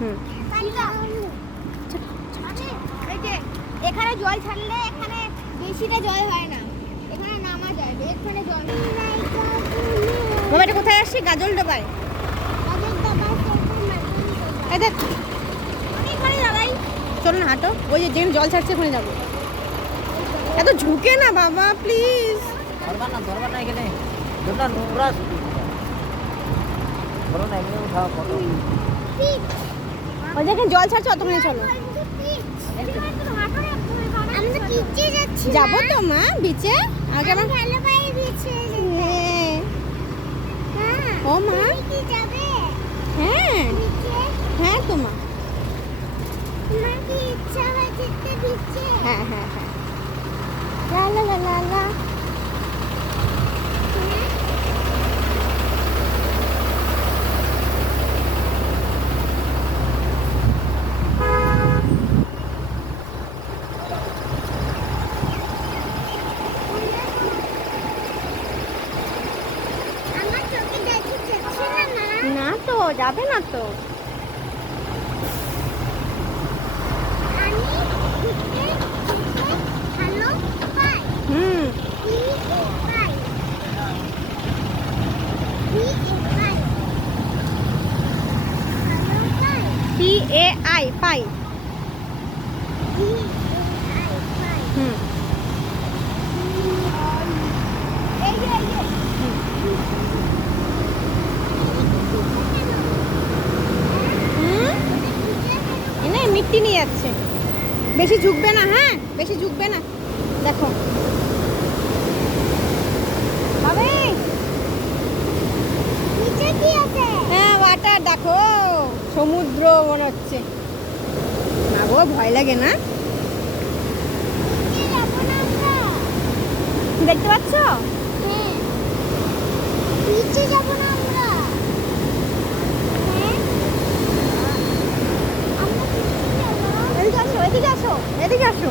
হুম। এখানে জল ছাড়লে এখানে বেশিটা জল হয় না, এখানে নামা যায়, এখানে জল। বাবা এটা কোথায় আসছি? গাজল ডোবায়। এই দেখ, এখানে যাবাই। চলো না হাঁটো, ওই যে যেখানে জল ছাড়ছে ওখানে যাবো। এত ঝুঁকে না বাবা, প্লিজ। ধরবা না এখানে, যেটা নোংরা বলো না, এখানে উঠাও ফটো। ওই যেখানে জল ছাড়ছে অতখানে চলো। যাবো তো মা বিচে, আগে আমার ও মা, হ্যাঁ হ্যাঁ তো মা, হ্যাঁ হ্যাঁ হ্যাঁ, লা লা লা লা লা। না তো, যাবে না তো। হুম, PAI পাই। হুম, এনে মিট্টি নিয়ে যাচ্ছে। বেশি ঝুঁকবে না, হ্যাঁ বেশি ঝুঁকবে না। দেখো বাবা, হ্যাঁ ওয়াটার দেখো, সমুদ্র মনে হচ্ছে। না গো, ভয় লাগে না? দেখতে পাচ্ছ? এদিকে আসো, এদিকে আসো, এদিকে আসো।